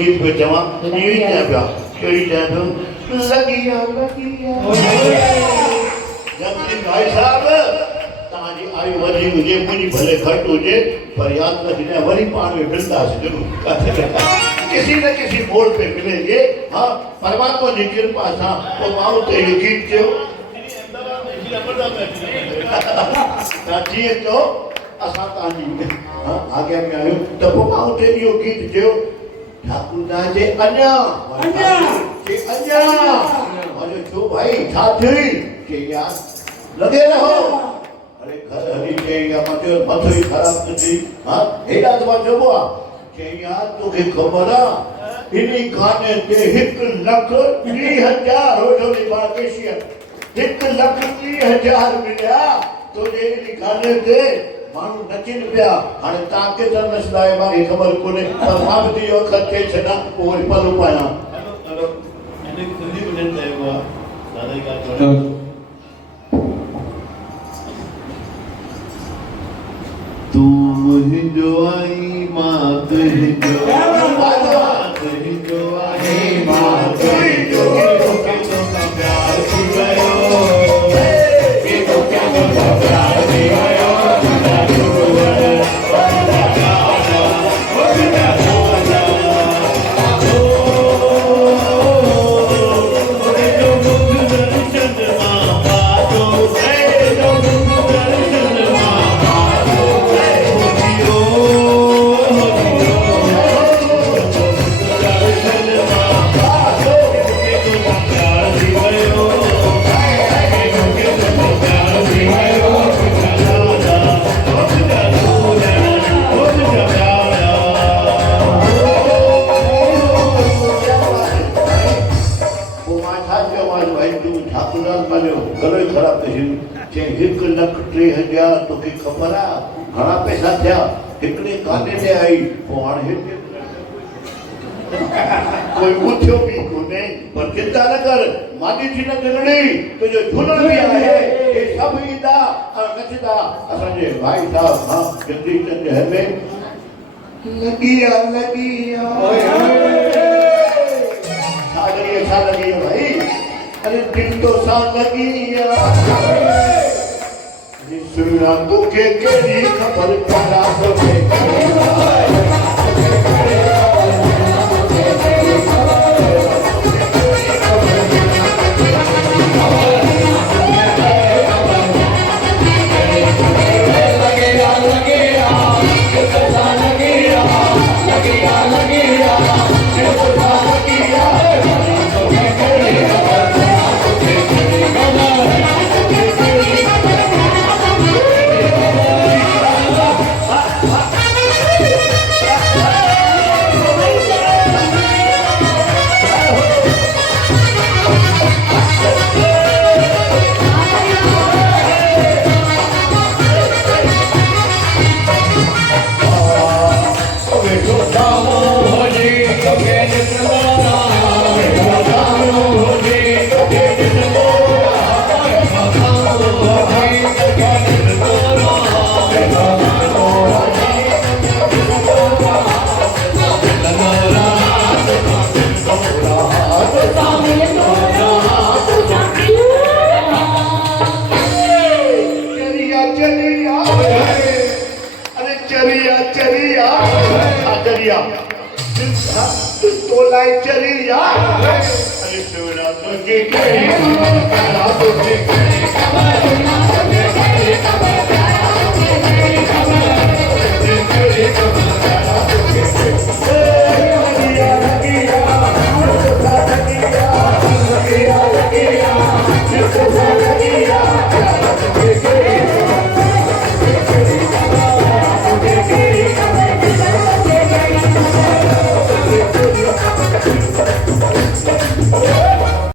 गीत पे जमा ये क्या प्या केड़ी जाए लगिया जब भाई साहब ताजी आई वरी मुझे मुझी भले घट होजे पर याद रखना वरी पान में मिलता है जरूर किसी न किसी मोड़ पे मिलेंगे हाँ परमात्मा की कृपा था वो माऊ ते गीत जो ताजी तो असा ताजी हाँ आगे में आयो तो वो माऊ ते यो गीत जो ठाकुर दाजे अन्या के अन्या और जो भाई साथी के यार लगे रहो अरे घर हरी के या मथुरी खराब थी हाँ हेड़ा तो जो हुआ के यार तो के खबर आ इन्हीं गाने ते 1,30,000 रोजोली बाकेशिया 1,30,000 मिला तो ये इन्हीं गाने ते मानू नचिन पिया हाणे ताके त नचदाए मारी खबर कोने पर मां दी वक्त के छना ओ पल पाया हेलो एने सिंधी भजन चयो दादा का तू मुझो आई मात हिजो आई मात हिजो के तो प्यार की गयो के तो प्यार की गयो तो की खबर आ घणा पैसा थिया हिकड़े काने ते आई पो हाणे कोई पूछो भी कोने पर चिंता न कर मादी थी न दिलड़ी तुझे झूलण भी आहे ये सब ईदा नचदा असांजे भाई साहब हां जल्दी चंद हले लगिया ओए छा लगी भाई अरे दिल तो सा लगिया सुना तुके केड़ी खबर पड़ा सोचे चरिया